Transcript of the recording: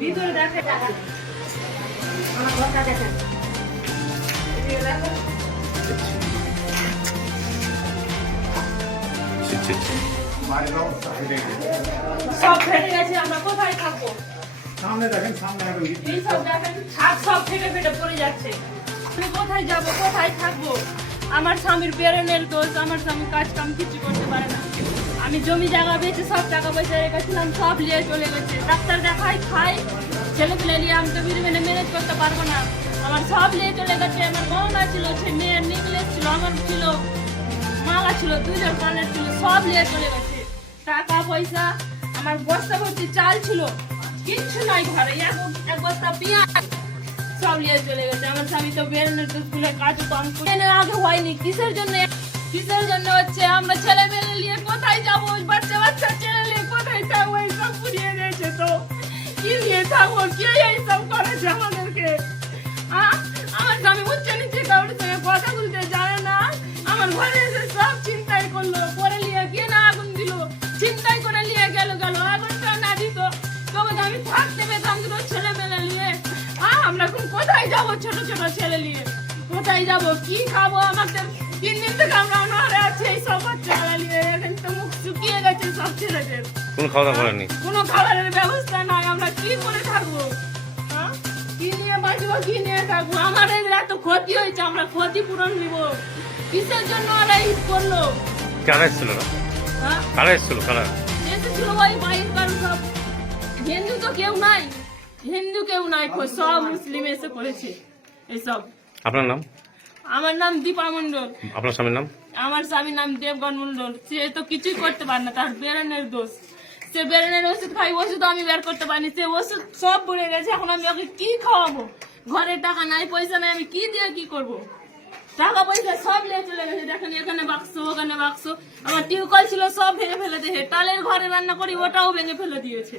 ভিতরে আমার ঘরটা দেখেন। সব ফেটে গেছে আমরা কোথায় থাকব? সামনে দেখেন সামনে এই সব দেখেন ছাদ সব ফেটে ফেটে পড়ে যাচ্ছে। আমি কোথায় যাব কোথায় থাকব? আমার স্বামীর বেরেনের দোষ আমার স্বামী কাজ কাম কিছু করতে পারে না। আমি জমি জায়গা বেচে, সব টাকা পয়সা রেখেছিলাম সব নিয়ে চলে গেছে। ডাক্তার দেখাই খাই ছেলে পেলে নিয়ে আমি তো বিড়ি মেনে ম্যানেজ করতে পারব না। আমার সব নিয়ে চলে গেছে, আমার গহনা ছিল, সে মেয়ের নেকলেস ছিল, আমার ছিল, মালা ছিল, দুইজন কানের ছিল, সব নিয়ে চলে গেছে। টাকা পয়সা, আমার বস্তা ভর্তি চাল ছিল, কিচ্ছু নাই ঘরে, এক বস্তা পেঁয়াজ, সব নিয়ে চলে গেছে। আমার স্বামী তো বেরোনোর স্কুলে কাজ কম করে আগে হয়নি, কিসের জন্য কিসের জন্য হচ্ছে থাকব কে এইসব করেছে আমাদেরকে? আমার স্বামী উচ্চ নিচে কাউরের সঙ্গে কথা বলতে জানে না। আমার ঘরে এসে সব চিন্তাই করল, পরে নিয়ে গিয়ে না আগুন দিল। চিন্তাই করে নিয়ে গেল গেল। আগুনটা না দিত। তখন আমি থাকতে পেতাম দুটো ছেলে মেলে নিয়ে। আমরা এখন কোথায় যাব ছোট ছোট ছেলে নিয়ে? কোথায় যাব? কি খাব আমাদের? তিন দিন থেকে আমরা আছি। কোনো খাওয়া দাওয়া করেননি? কোনো খাবারের ব্যবস্থা নাই আমরা কি করে থাকব? হ্যাঁ? কি নিয়ে বাঁচবো কি নিয়ে থাকব? আমাদের এত ক্ষতি হয়েছে আমরা ক্ষতিপূরণ নিব। কিসের জন্য ওরা ই করল? কারা এসেছিল না হ্যাঁ? কারা এসেছিল? কারা? এসেছিল ওই বাইর কারণ সব। হিন্দু তো কেউ নাই। হিন্দু কেউ নাই সব মুসলিম এসে করেছে এইসব আপনার নাম? আমার নাম দীপা মন্ডল আপনার স্বামীর নাম? আমার স্বামীর নাম দেবগণ মন্ডল সে তো কিছুই করতে পারে না তার বেরেনের দোষ। সে বেরোনোর ওষুধ খাই, ওষুধ আমি বের করতে পারিনি। সে ওষুধ সব বলে গেছে, এখন আমি ওকে কি খাওয়াবো? ঘরে টাকা নাই, পয়সা নাই, আমি কি দিয়ে কি করব? টাকা, পয়সা সব নিয়ে চলে গেছে। দেখেন এখানে বাক্স, ওখানে বাক্স। আমার টিউকল ছিল, সব ভেঙে ফেলে দিয়েছে। টালের ঘরে রান্না করি, ওটাও ভেঙে ফেলে দিয়েছে।